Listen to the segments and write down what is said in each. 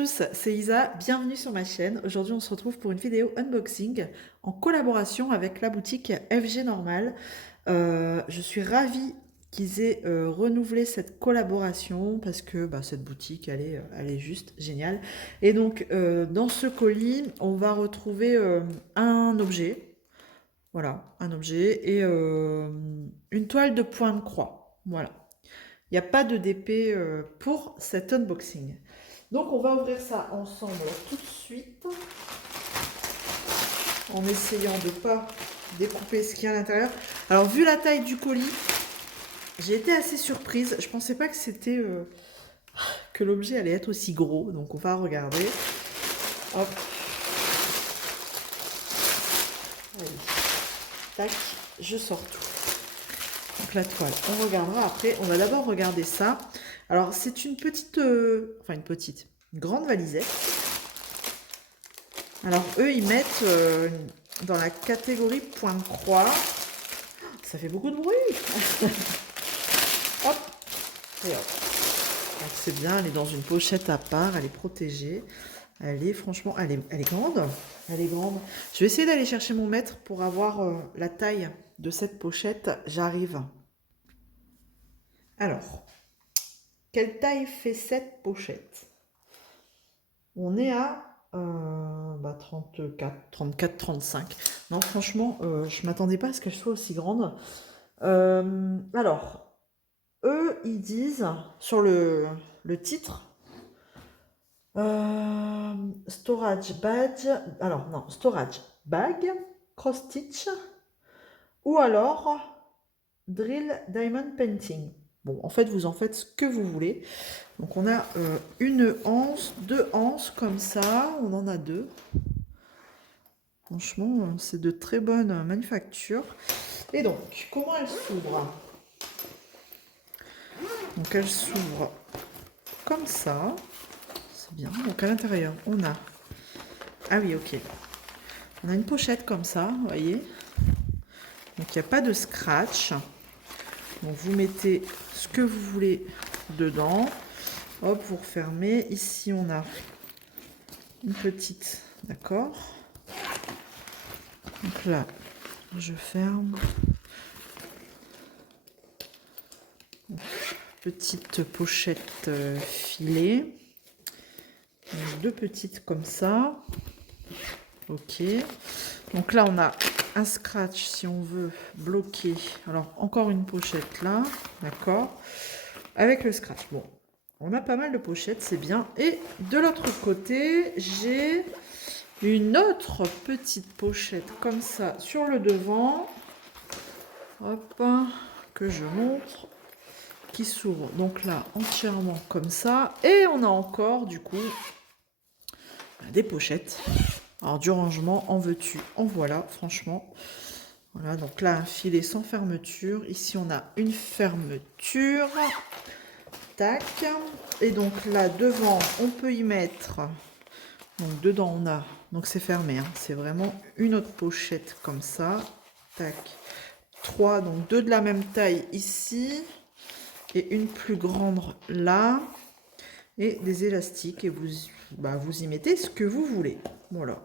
tous, c'est Isa, bienvenue sur ma chaîne. Aujourd'hui on se retrouve pour une vidéo unboxing en collaboration avec la boutique FG Normal. Je suis ravie qu'ils aient renouvelé cette collaboration parce que cette boutique elle est juste géniale. Et donc dans ce colis on va retrouver un objet, voilà, un objet et une toile de point de croix, voilà. Il n'y a pas de DP pour cet unboxing. Donc on va ouvrir ça ensemble tout de suite en essayant de ne pas découper ce qu'il y a à l'intérieur. Alors vu la taille du colis, j'ai été assez surprise. Je pensais pas que c'était que l'objet allait être aussi gros. Donc on va regarder. Hop. Allez. Tac, je sors tout. Donc la toile, on regardera après. On va d'abord regarder ça. Alors c'est une petite, une grande valisette. Alors eux, ils mettent dans la catégorie point de croix. Ça fait beaucoup de bruit. Hop. Et hop. Donc c'est bien, elle est dans une pochette à part, elle est protégée. Elle est franchement, elle est grande. Elle est grande. Je vais essayer d'aller chercher mon mètre pour avoir la taille de cette pochette. J'arrive. Alors, quelle taille fait cette pochette? On est à 34, 35. Non, franchement, je m'attendais pas à ce qu'elle soit aussi grande. Alors, eux, ils disent sur le titre, storage badge, alors non, storage bag, cross stitch, ou alors drill diamond painting. Bon, en fait, vous en faites ce que vous voulez. Donc, on a une anse, deux anses comme ça. On en a deux. Franchement, c'est de très bonne manufacture. Et donc, comment elle s'ouvre? Donc, elle s'ouvre comme ça. C'est bien. Donc, à l'intérieur, on a... Ah oui, ok. On a une pochette comme ça, vous voyez. Donc, il n'y a pas de scratch. Donc, vous mettez ce que vous voulez dedans. Hop, vous refermez. Ici, on a une petite... D'accord. Donc là, je ferme. Petite pochette filet. Donc, deux petites comme ça. Ok. Donc là, on a un scratch si on veut bloquer. Alors, encore une pochette là. D'accord. Avec le scratch. Bon, on a pas mal de pochettes, c'est bien. Et de l'autre côté, j'ai une autre petite pochette comme ça sur le devant. Hop, que je montre. Qui s'ouvre donc là entièrement comme ça. Et on a encore du coup des pochettes. Alors du rangement, en veux-tu, en voilà, franchement. Voilà, donc là un filet sans fermeture. Ici on a une fermeture. Tac. Et donc là devant, on peut y mettre... Donc dedans on a... Donc c'est fermé, hein, c'est vraiment une autre pochette comme ça. Tac. 3, donc deux de la même taille ici. Et une plus grande là. Et des élastiques. Et vous y mettez ce que vous voulez. Voilà.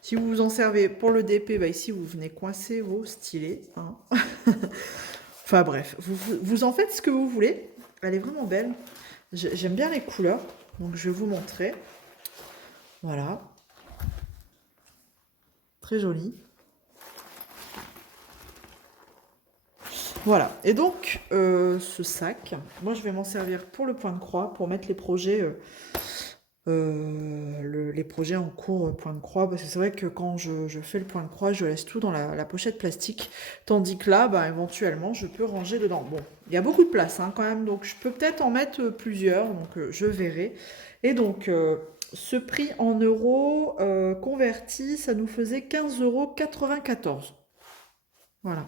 Si vous vous en servez pour le DP, ici vous venez coincer vos stylets. Hein. Enfin bref, vous en faites ce que vous voulez. Elle est vraiment belle. J'aime bien les couleurs. Donc je vais vous montrer. Voilà. Très jolie. Voilà. Et donc, ce sac, moi je vais m'en servir pour le point de croix, pour mettre les projets... les projets en cours point de croix, parce que c'est vrai que quand je fais le point de croix, je laisse tout dans la pochette plastique, tandis que là, éventuellement, je peux ranger dedans. Bon, il y a beaucoup de place hein, quand même, donc je peux peut-être en mettre plusieurs, donc je verrai. Et donc, ce prix en euros converti, ça nous faisait 15,94 €. Voilà,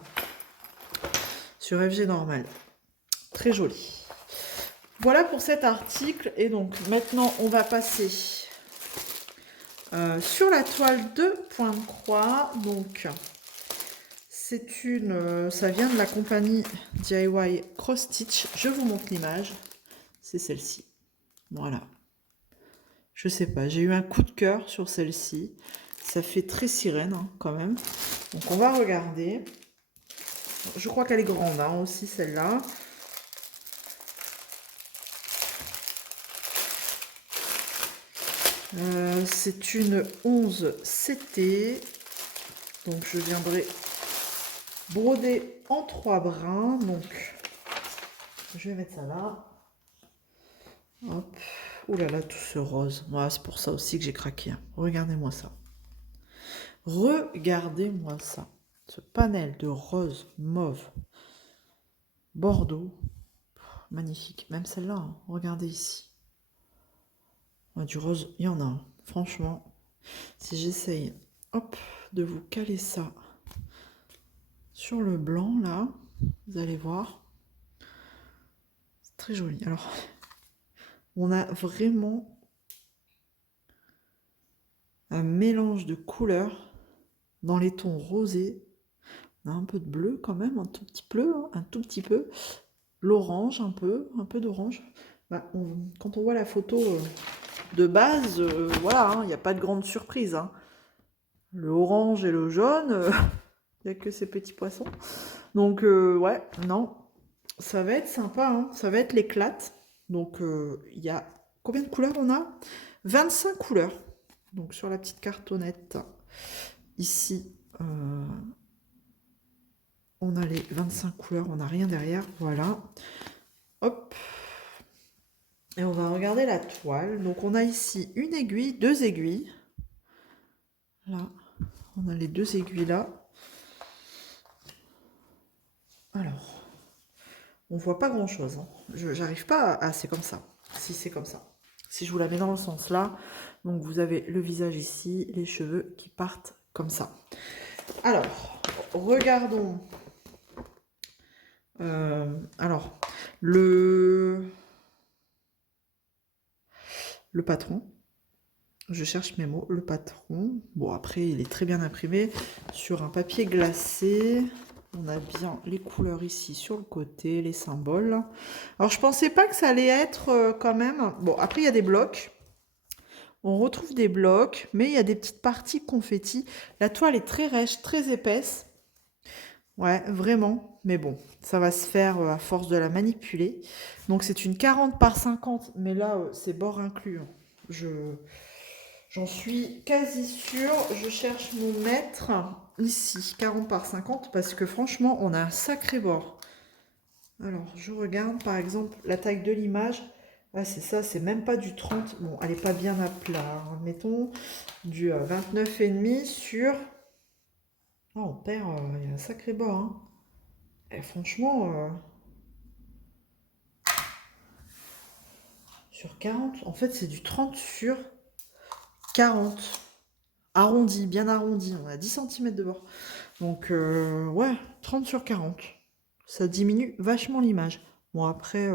sur FG Normal. Très joli. Voilà pour cet article, et donc maintenant on va passer sur la toile de point de croix. Donc c'est ça vient de la compagnie DIY Cross Stitch. Je vous montre l'image, c'est celle-ci. Voilà, Je sais pas, j'ai eu un coup de cœur sur celle-ci. Ça fait très sirène hein, quand même. Donc on va regarder. Je crois qu'elle est grande hein, aussi celle-là. C'est une 11 CT. Donc je viendrai broder en 3 brins. Donc je vais mettre ça là. Hop. Ouh là là, tout ce rose. Voilà, c'est pour ça aussi que j'ai craqué. Hein. Regardez-moi ça. Regardez-moi ça. Ce panel de rose, mauve, bordeaux. Magnifique. Même celle-là, hein. Regardez ici. Ouais, du rose, il y en a. Hein. Franchement, si j'essaye, hop, de vous caler ça sur le blanc, là, vous allez voir. C'est très joli. Alors, on a vraiment un mélange de couleurs dans les tons rosés. On a un peu de bleu quand même, un tout petit peu, hein, un tout petit peu. L'orange, un peu d'orange. Bah, quand on voit la photo de base, voilà, il n'y a pas de grande surprise. Hein. Le orange et le jaune, il n'y a que ces petits poissons. Donc, ouais, non, ça va être sympa, hein. Ça va être l'éclate. Donc, il y a combien de couleurs on a? 25 couleurs. Donc, sur la petite cartonnette, ici, on a les 25 couleurs, on n'a rien derrière, voilà. Hop. Et on va regarder la toile. Donc, on a ici une aiguille, 2 aiguilles. Là, on a les 2 aiguilles là. Alors, on voit pas grand chose. Hein. J'arrive pas à... Ah, c'est comme ça. Si c'est comme ça. Si je vous la mets dans le sens là, donc vous avez le visage ici, les cheveux qui partent comme ça. Alors, regardons. Alors, le patron. Je cherche mes mots. Le patron. Bon, après, il est très bien imprimé sur un papier glacé. On a bien les couleurs ici sur le côté, les symboles. Alors, je pensais pas que ça allait être quand même... Bon, après, il y a des blocs. On retrouve des blocs, mais il y a des petites parties confetti. La toile est très rêche, très épaisse. Ouais, vraiment. Mais bon, ça va se faire à force de la manipuler. Donc, c'est une 40 par 50. Mais là, c'est bord inclus. J'en suis quasi sûre. Je cherche mon mètre ici, 40 par 50, parce que franchement, on a un sacré bord. Alors, je regarde par exemple la taille de l'image. Ah, c'est ça, c'est même pas du 30. Bon, elle n'est pas bien à plat. Hein. Mettons du 29,5 sur... Oh, on perd, il y a un sacré bord. Hein. Et franchement, sur 40, en fait, c'est du 30 sur 40. Arrondi, bien arrondi. On a 10 cm de bord. Donc, ouais, 30 sur 40. Ça diminue vachement l'image. Bon, après,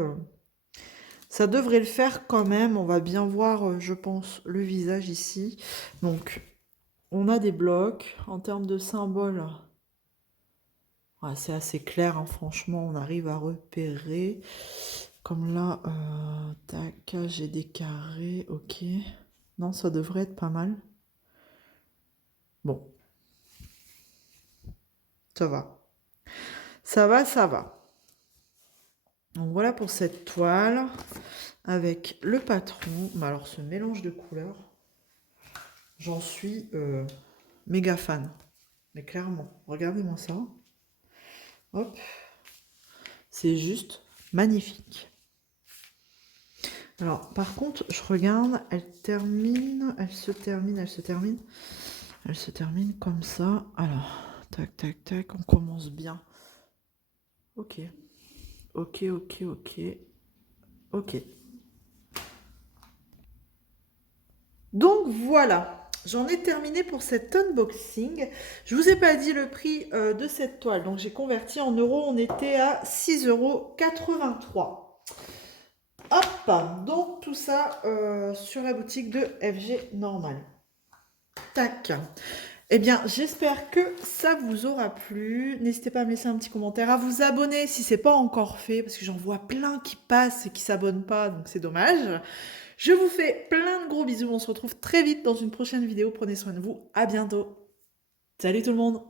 ça devrait le faire quand même. On va bien voir, je pense, le visage ici. Donc, on a des blocs. En termes de symboles, ouais, c'est assez clair. Hein, franchement, on arrive à repérer. Comme là, tac, j'ai des carrés. Ok. Non, ça devrait être pas mal. Bon. Ça va. Ça va, ça va. Donc voilà pour cette toile avec le patron. Mais alors ce mélange de couleurs, j'en suis méga fan. Mais clairement, regardez-moi ça. Hop. C'est juste magnifique. Alors par contre, je regarde, elle se termine comme ça. Alors, tac, tac, tac, on commence bien. Ok. Ok. Donc voilà, j'en ai terminé pour cet unboxing. Je vous ai pas dit le prix de cette toile, donc j'ai converti en euros, on était à 6,83 €. Hop, donc tout ça sur la boutique de FG Normal. Tac. Eh bien, j'espère que ça vous aura plu. N'hésitez pas à me laisser un petit commentaire, à vous abonner si c'est pas encore fait, parce que j'en vois plein qui passent et qui s'abonnent pas, donc c'est dommage. Je vous fais plein de gros bisous. On se retrouve très vite dans une prochaine vidéo. Prenez soin de vous. À bientôt. Salut tout le monde.